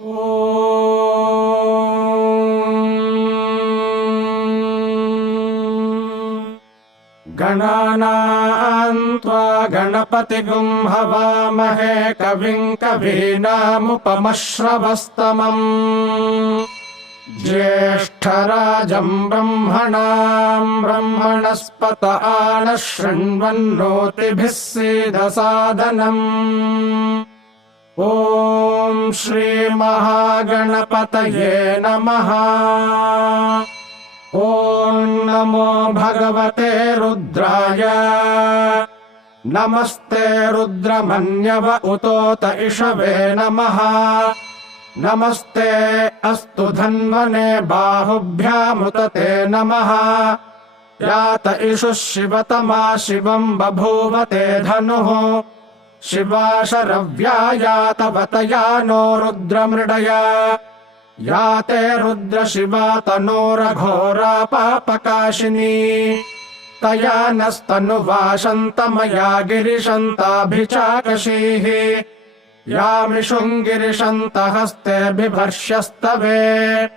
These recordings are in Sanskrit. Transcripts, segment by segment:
गणानां त्वा गणपतिगुं हवामहे कविं कवीनामुपमश्रवस्तमम् ज्येष्ठराजं ब्रह्मणां ब्रह्मणस्पत आनः शृण्वन्नोतिभिः सीदसादनम्। ॐ श्रीमहागणपतये नमः। ॐ नमो भगवते रुद्राय। नमस्ते रुद्रमन्यव उतोत इषवे नमः। नमस्ते अस्तु धन्वने बाहुभ्यामुत ते नमः। यात इषुः शिवतमा शिवं बभूव ते धनुः। शिवा शरव्या यातवतया नो रुद्रमृडया। या ते रुद्रशिवा तनोरघोरा पापकाशिनी। तया नस्तनुवाशन्तमया गिरिशन्ताभिचाकशीः। यामिषुङ्गिरिशन्तहस्ते बिभर्ष्यस्तवे।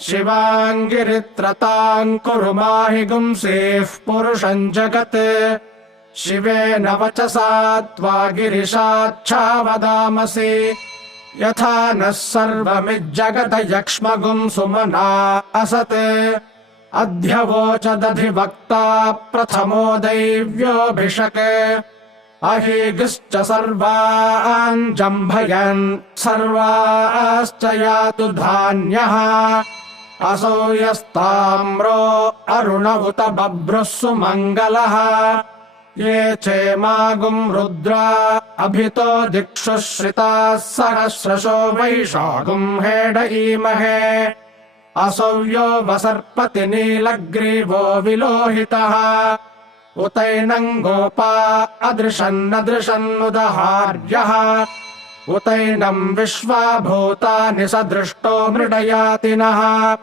शिवाङ्गिरित्रताम् कुरु माहि गुंसीः पुरुषम् जगत्। शिवेन वचसा त्वा गिरिशाच्छावदामसि। यथा नः सर्वमिज्जगदयक्ष्मगुं सुमना असत्। अध्यवोचदधिवक्ता प्रथमो दैव्योऽभिषके। अहीगिश्च सर्वान् जम्भयन् सर्वाश्च यातु धान्यः। असौ यस्ताम्रो अरुण उत बभ्रुः सुमङ्गलः। ये चेमागुं रुद्रा अभितो दिक्षुः श्रिताः सहस्रशो वैशागुं हेडयीमहे। असौ यो वसर्पति नीलग्रीवो विलोहितः। उतैनं गोपा अदृशन्नदृशन्नुदहार्यः। उतैनं विश्वा भूतानि सदृष्टो मृडयातिनः।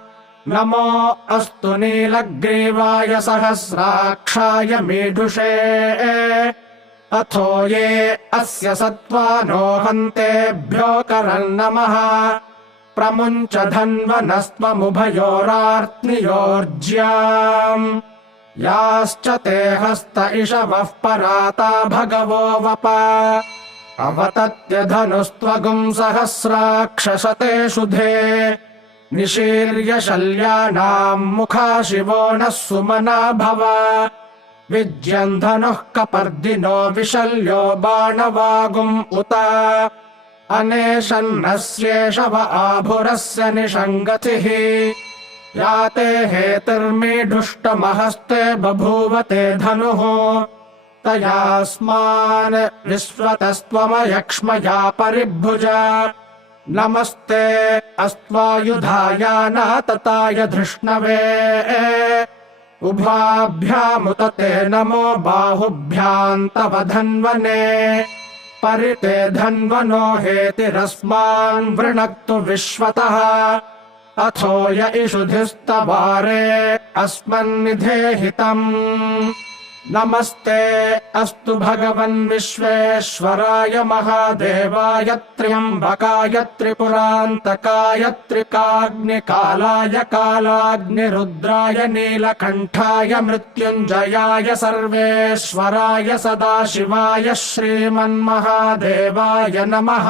नमो अस्तु नीलग्रीवाय सहस्राक्षाय मीढुषे। अथो ये अस्य सत्त्वानो हन्तेभ्यो करन्नमः। प्रमुञ्च धन्वनस्त्वमुभयोरार्त्नियोर्ज्याम्। याश्च ते हस्त इषवः पराता भगवो वप। अवतत्य धनुस्त्वगुं सहस्राक्षशते शुधे। निशीर्य शल्यानाम् मुखा शिवो नः सुमना भव। विज्यन् धनुः कपर्दिनो विशल्यो बाणवागुम् उत। अनेशन्नस्येषव आभुरस्य निषङ्गतिः। याते हेतिर्मीढुष्टमहस्ते बभूवते धनुः। तयास्मान् विश्वतस्त्वमयक्ष्मया परिभुजा। नमस्ते अस्त्वायुधायानातताय धृष्णवे। उभाभ्यामुत ते नमो बाहुभ्याम् तव धन्वने। परिते धन्वनो हेतिरस्मान् वृणक्तु विश्वतः। अथो य इषुधिस्तवारे अस्मन्निधेहितम्। नमस्ते अस्तु भगवन् विश्वेश्वराय महादेवाय त्र्यम्बकाय त्रिपुरान्तकाय त्रिकाग्निकालाय कालाग्निरुद्राय नीलकण्ठाय मृत्युञ्जयाय सर्वेश्वराय सदाशिवाय श्रीमन्महादेवाय नमः।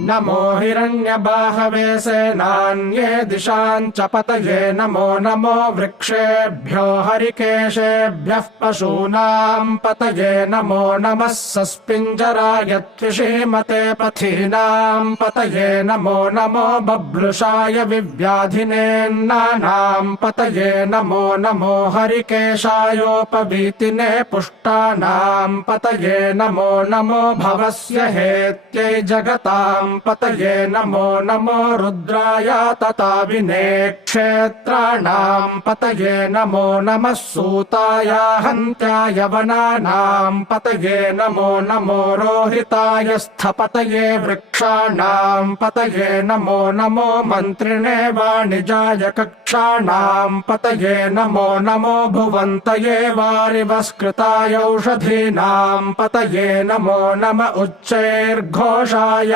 नमो हिरण्यबाहवे सेनान्ये दिशां च पतये। नमो नमो वृक्षेभ्यो हरिकेशेभ्यः पशूनां पतये। नमो नमः सस्पिञ्जराय त्विषीमते पथीनां पतये। नमो नमो बभ्लुषाय विव्याधिनेन्नानां पतये। नमो नमो हरिकेशायोपवीतिने पुष्टानां पतये। नमो नमो भवस्य हेत्यै जगतां पतये। नमो नमो रुद्राय तताविने क्षेत्राणां पतये। नमो नमः सूताय हन्त्याय वनानां पतये। नमो नमो रोहिताय स्थपतये वृक्षाणां पतये। नमो नमो मन्त्रिणे वाणिजाय कक्षाणां पतये। नमो नमो भुवन्तये वारिवस्कृताय औषधीनां पतये। नमो नम उच्चैर्घोषाय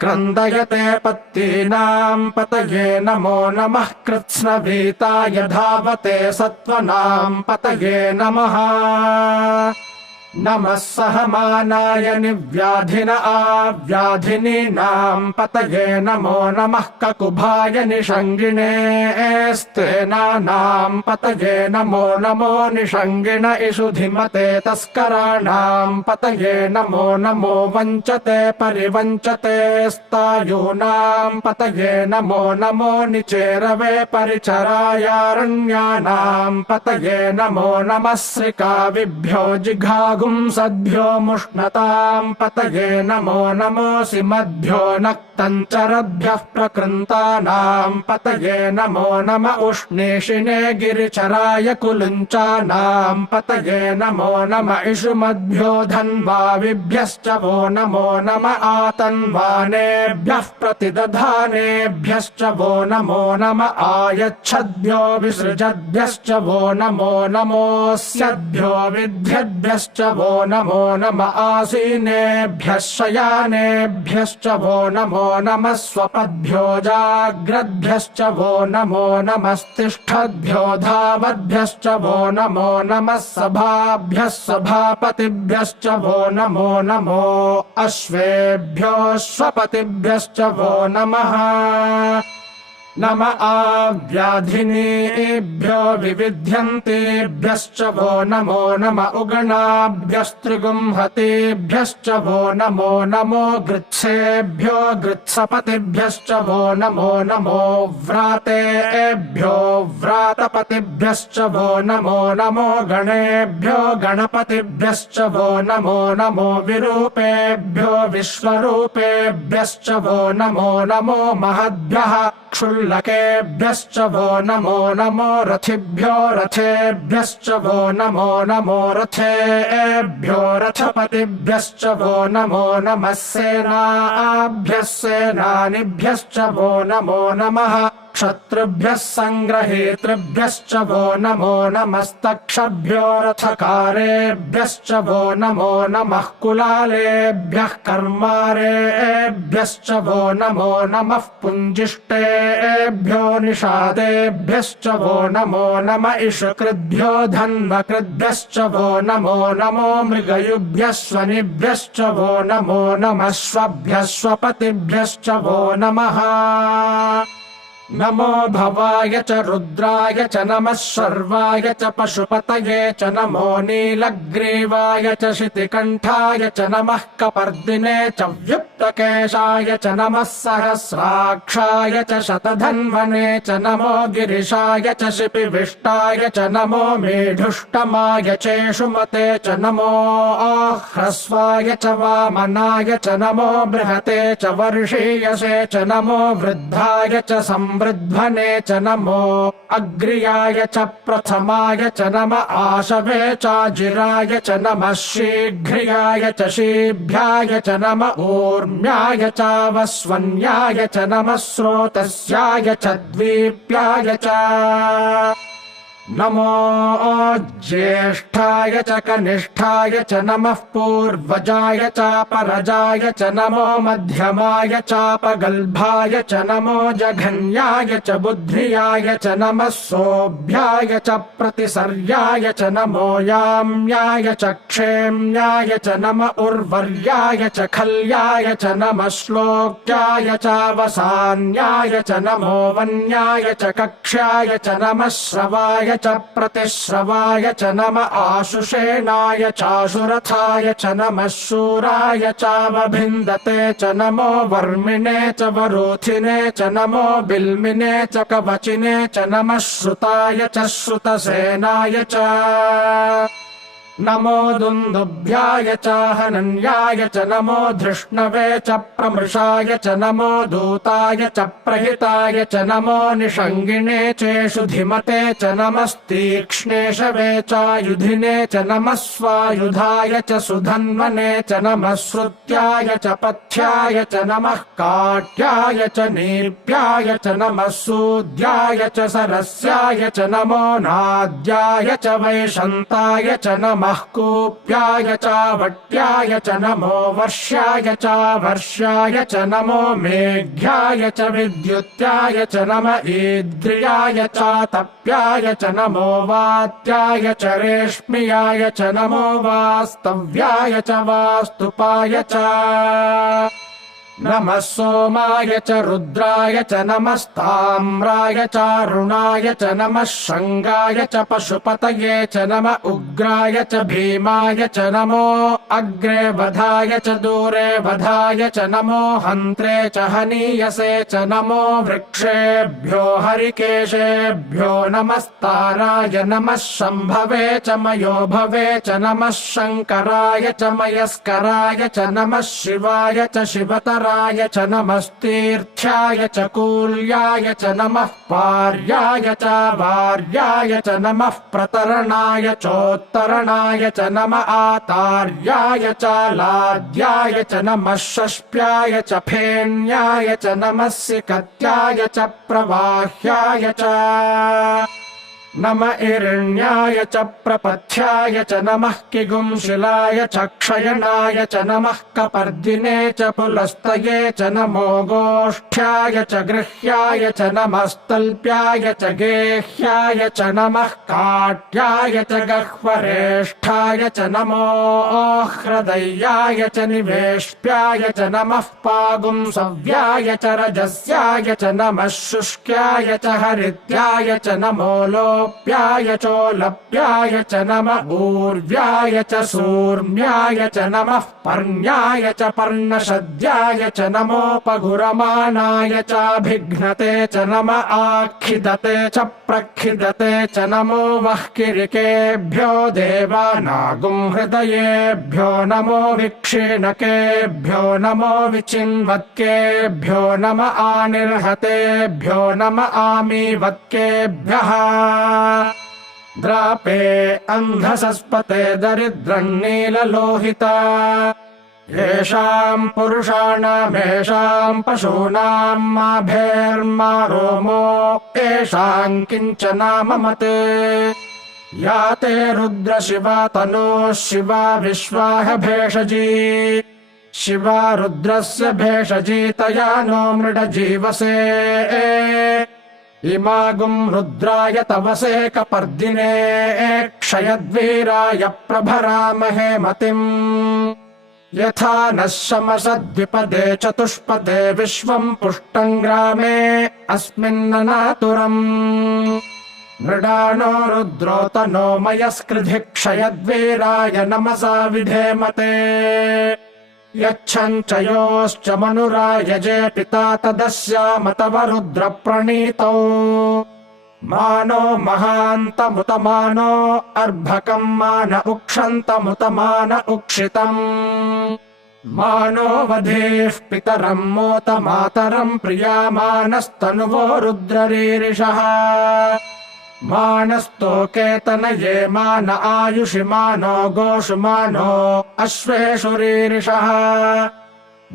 क्रन्दयते पत्तीनाम् पतये नमो नमः कृत्स्नवीताय धावते सत्त्वनाम् पतये नमः नमः सहमानाय निव्याधिन आव्याधिनीनाम् पतये नमो नमः ककुभाय निषङ्गिणे स्तेनानाम् पतये नमो नमो निषङ्गिण इषुधिमते तस्कराणाम् पतये नमो नमो वञ्चते परिवञ्चते स्तायूनाम् पतये नमो नमो निचेरवे परिचरायारण्यानाम् पतये नमो नमः श्रिकाविभ्यो जिघागु सद्भ्यो मुष्णताम् पतये नमो नमोऽसि मद्भ्यो नक्तञ्चरद्भ्यः प्रकृन्तानाम् पतये नमो नम उष्णेशिने गिरिचराय कुलुञ्चानाम् पतये नमो नम इषुमद्भ्यो धन्वाविभ्यश्च वो नमो नम आतन्वानेभ्यः प्रतिदधानेभ्यश्च वो नमो नम आयच्छद्भ्यो विसृजद्भ्यश्च वो नमो नमोऽस्यद्भ्यो विद्यद्भ्यश्च वो नमो नम आसीनेभ्यः शयानेभ्यश्च वो नमो नमः स्वपद्भ्यो जाग्रद्भ्यश्च वो नमो नमस्तिष्ठद्भ्यो धावद्भ्यश्च वो नमो नमः सभाभ्यः सभापतिभ्यश्च वो नमो नमो अश्वेभ्योऽश्वपतिभ्यश्च वो नमः नम आव्याधिनीभ्यो विविध्यन्तेभ्यश्च वो नमो नम उगणाभ्यस्त्रिगुंहतेभ्यश्च वो नमो नमो गृत्सेभ्यो गृत्सपतिभ्यश्च वो नमो नमो व्रातेभ्यो व्रातपतिभ्यश्च वो नमो नमो गणेभ्यो गणपतिभ्यश्च वो नमो नमो विरूपेभ्यो विश्वरूपेभ्यश्च वो नमो नमो महद्भ्यः क्षुल्लकेभ्यश्च वो नमो नमो रथिभ्यो रथेभ्यश्च वो नमो नमो रथेभ्यो रथपतिभ्यश्च वो नमो नमः सेनाभ्यः सेनानिभ्यश्च वो नमो नमः क्षत्रुभ्यः सङ्ग्रहेतृभ्यश्च वो नमो नमस्तक्षभ्यो रथकारेभ्यश्च वो नमो नमः कुलालेभ्यः कर्मारेभ्यश्च वो नमो नमः पुञ्जिष्टेभ्यो निषादेभ्यश्च वो नमो नम इषुकृद्भ्यो धन्वकृद्भ्यश्च वो नमो नमो मृगयुभ्यः स्वनिभ्यश्च वो नमो नमः श्वभ्यः स्वपतिभ्यश्च वो नमः नमो भवाय च रुद्राय च नमः शर्वाय च पशुपतये च नमो नीलग्रीवाय च शितिकण्ठाय च नमः कपर्दिने च व्युक्तकेशाय च नमः सहस्राक्षाय च शतधन्वने च नमो गिरिशाय च शिपिविष्टाय च नमो मेढुष्टमाय चेषुमते च नमो ह्रस्वाय च वामनाय च नमो बृहते च वर्षीयसे च नमो वृद्धाय च संवृध्वने च नमो अग्र्याय च प्रथमाय च नम आशवे चाजिराय च नमः शीघ्र्याय च शीभ्याय च नम ऊर्म्याय चावस्वन्याय च नमः स्रोतस्याय च द्वीप्याय च नमो ज्येष्ठाय च कनिष्ठाय च नमः पूर्वजाय चापरजाय च नमो मध्यमाय चापगल्भाय च नमो जघन्याय च बुद्ध्याय च नमः सोऽभ्याय च प्रतिसर्याय च नमो याम्याय च क्षेम्याय च नम उर्वर्याय च खल्याय च नमः श्लोक्याय चावसान्याय च नमो वन्याय च कक्ष्याय च नमः श्रवाय च प्रतिश्रवाय च नम आशुषेणाय चाशुरथाय च नमः शूराय चावभिन्दते च नमो वर्मिणे च वरोथिने च नमो बिल्मिने च कवचिने च नमः श्रुताय च श्रुतसेनाय च नमो दुन्दुभ्याय च हनन्याय च नमो धृष्णवे च प्रमृषाय च नमो दूताय च प्रहिताय च नमो निषङ्गिणे चेषुधिमते च नमस्तीक्ष्णेशवे चायुधिने च नमः स्वायुधाय च सुधन्वने च नमः श्रुत्याय च पथ्याय च नमः काट्याय च नीप्याय च नमः सूद्याय च सरस्याय च नमो नाद्याय च वैशन्ताय च नमः नमः कूप्याय च वट्याय च नमो वर्ष्याय च वर्ष्याय च नमो मेघ्याय च विद्युत्याय च नम ईद्रियाय च तप्याय च नमो वात्याय च रेश्म्याय च नमो वास्तव्याय च वास्तुपाय च नमः सोमाय च रुद्राय च नमस्ताम्राय च रुणाय च नमः शङ्गाय च पशुपतये च नम उग्राय च भीमाय च नमो अग्रे वधाय च दूरे वधाय च नमो हन्त्रे च हनीयसे च नमो वृक्षेभ्यो हरिकेशेभ्यो नमस्ताराय नमः शम्भवे च मयोभवे च नमः शङ्कराय च मयस्कराय च नमः शिवाय च शिवतराय च नमस्तीर्थ्याय च कूल्याय च नमः पार्याय च वार्याय च नमः प्रतरणाय चोत्तरणाय च नम आतार्याय च लाद्याय च नमः षष्प्याय च फेन्याय च नमः सिकत्याय च प्रवाह्याय च नम इरण्याय च प्रपथ्याय च नमः किगुंशिलाय च क्षयणाय च नमः कपर्दिने च पुलस्तये च नमो गोष्ठ्याय च गृह्याय च नमस्तल्प्याय च गेह्याय च नमः काट्याय च गह्वरेष्ठाय च नमो हृदयाय च निवेष्ट्याय च नमः पागुंसव्याय च रजस्याय च नमः शुष्क्याय च हरित्याय च नमो प्याय चोलप्याय च नम ऊर्व्याय च सूर्म्याय च नमः पर्ण्याय च पर्णशद्याय च नमोपगुरमाणाय चाभिघ्नते च नम आखिदते च प्रखिदते च नमो वह्किरिकेभ्यो देवानागुं हृदयेभ्यो नमो विक्षीणकेभ्यो नमो विचिन्वत्केभ्यो नम आनिर्हतेभ्यो नम आमीवत्केभ्यः द्रापे अन्धसस्पते दरिद्रन्नीललोहिता येषाम् पुरुषाणामेषाम् पशूनाम् माभेर्मा रोमो येषाम् किञ्चनाममते या ते रुद्रशिवा तनोः शिवा विश्वाह भेषजी शिवा रुद्रस्य भेषजी तया नो मृडजीवसे इमागुं रुद्राय तवसे कपर्दिने क्षयद्वीराय प्रभरामहे मतिम् यथा नः शमसद्विपदे चतुष्पदे विश्वम् पुष्टम् ग्रामे अस्मिन्ननातुरम् मृडानो रुद्रोतनो मयस्कृधि क्षयद्वीराय नमसा विधेमते यच्छन् च योश्च मनुरायजे पिता तदस्यामतव रुद्रप्रणीतौ मानो महान्तमुतमानो अर्भकम् मान उक्षन्तमुतमान उक्षितम् मानो वधेः पितरम् मोत मातरम् प्रियामानस्तनुवो रुद्ररीरिषः मानस्तोकेतनये मान आयुषि मानो गोषु मानो अश्वेषु रीरिषः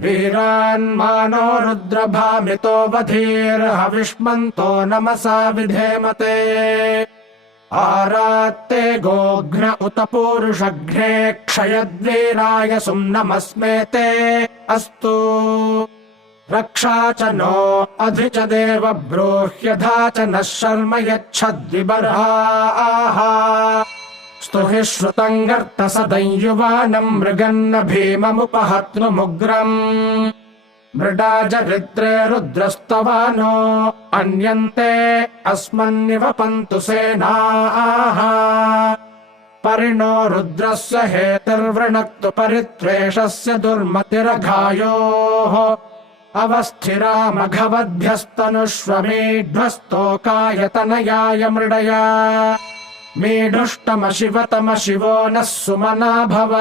वीरान्मानो रुद्रभामितो वधीर्हविष्मन्तो नमसा विधेमते आरात्ते गोघ्न उत पूरुषघ्ने क्षयद्वीराय सुम्नमस्मेते अस्तु रक्षा च नो अधि च देव ब्रूह्यधा च नः शर्म यच्छद्विबर्हाः स्तुहि श्रुतम् गर्तसदञ्युवानम् मृगन्न भीममुपहत्नुमुग्रम् मृडाजरित्रे रुद्रस्तवानो अन्यन्ते अस्मन्निवपन्तु सेनाः परिणो रुद्रस्य हेतिर्वृणक्तु परित्वेषस्य दुर्मतिरघायोः अवस्थिरामघवद्भ्यस्तनुष्वमीढ्वस्तोकायतनयाय मृडया मीढुष्टमशिवतमशिवो नः सुमना भव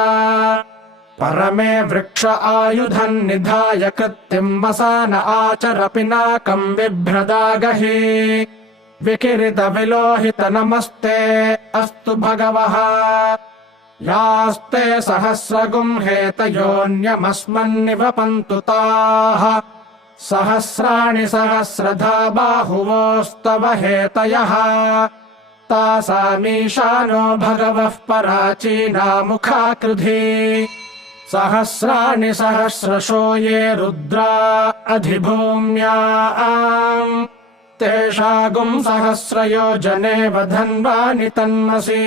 परमे वृक्ष आयुधम् निधाय कृत्तिम् वसान आचर पिनाकम् बिभ्रदागहि विकिरित विलोहित नमस्ते अस्तु भगवः यास्ते सहस्रगुम् हेतयोऽन्यमस्मन्निवपन्तु ताः सहस्राणि सहस्रधा बाहुवोस्तव हेतयः तासामीशानो भगवः पराचीनामुखाकृधि सहस्राणि सहस्रशो ये रुद्रा अधिभूम्याम् तेषागुं सहस्रयोजने वधन्वानि तन्मसि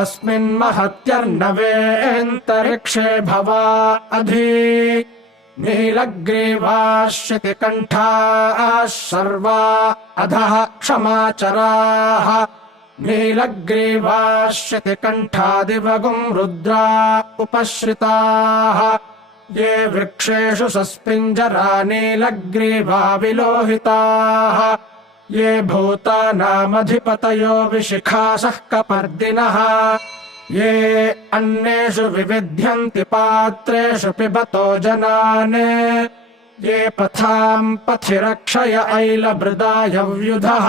अस्मिन्महत्यर्णवेऽन्तरिक्षे भवा अधि नीलग्रीवाः शितिकण्ठाः सर्वा अधः क्षमाचराः नीलग्रीवाः शितिकण्ठादिवगुं रुद्रा उपश्रिताः ये वृक्षेषु सस्पिञ्जरा नीलग्रीवा विलोहिताः ये भूतानामधिपतयो विशिखासः कपर्दिनः ये अन्नेषु विविध्यन्ति पात्रेषु पिबतो जनान् ये पथाम् पथि रक्षय ऐलभृदायव्युधः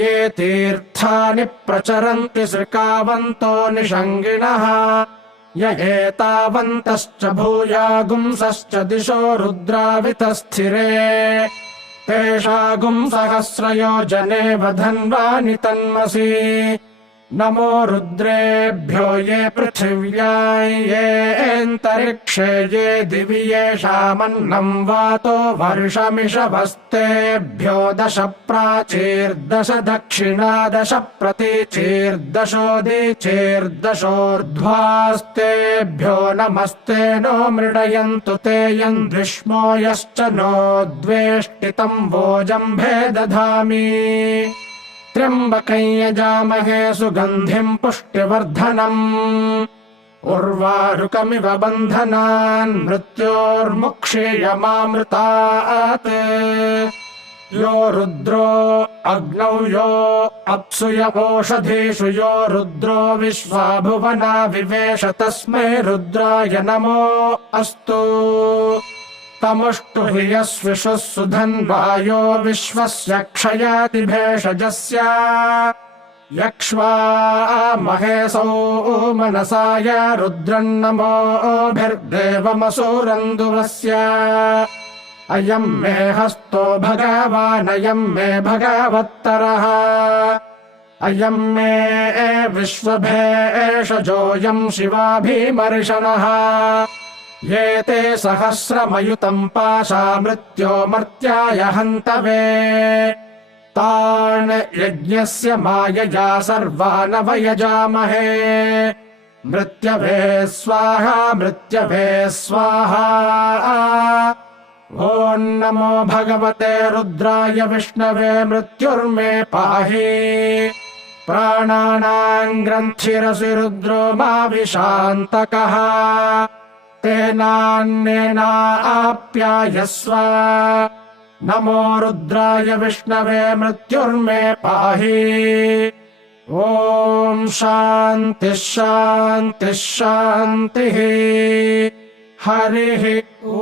ये तीर्थानि प्रचरन्ति सृकावन्तो निषङ्गिणः य एतावन्तश्च भूयागुंसश्च दिशो रुद्रावितस्थिरे तेषागुं सहस्रयोजने वधन्वानि तन्मसि नमो रुद्रेभ्यो ये पृथिव्यां येऽन्तरिक्षे ये दिवि येषामन्नं वातो वर्षमिषभस्तेभ्यो 10 प्राचीर्दश दक्षिणा 10 प्रतीचीर्दशोदीचीर्दशोर्ध्वास्तेभ्यो नमस्ते नो मृडयन्तु ते यन्द्विष्मो यश्च नो द्वेष्टितं वोजम्भे दधामि त्र्यम्बकं यजामहे सुगन्धिं पुष्टिवर्धनम् उर्वारुकमिव बन्धनान् मृत्योर्मुक्षीयमामृतात् यो रुद्रो अग्नौ यो अप्सु यवोषधीषु यो रुद्रो विश्वा भुवना विवेश तस्मै रुद्राय नमो अस्तु तमुष्टु हि यस्विषुः सुधन्वायो विश्वस्य क्षयाति भेषजस्य यक्ष्वा महेशौ मनसाय रुद्रन्नमोभिर्देवमसूरन्दुवस्य अयम् मे हस्तो भगवानयम् मे भगवत्तरः अयम् मे विश्वभेषजोऽयम् शिवाभिमर्शनः ये ते सहस्रमयुतम् पाशा मृत्यो मर्त्याय हन्तवे तान् यज्ञस्य मायया सर्वानवयजामहे मृत्यवे स्वाहा मृत्यवे स्वाहा ॐ नमो भगवते रुद्राय विष्णवे मृत्युर्मे पाहि प्राणानां ग्रन्थिरसि रुद्रो मा विशान्तकः तेनान्येनाप्यायस्व नमो रुद्राय विष्णवे मृत्युर्मे पाहि ॐ शान्तिः शान्तिः शान्तिः हरिः ॐ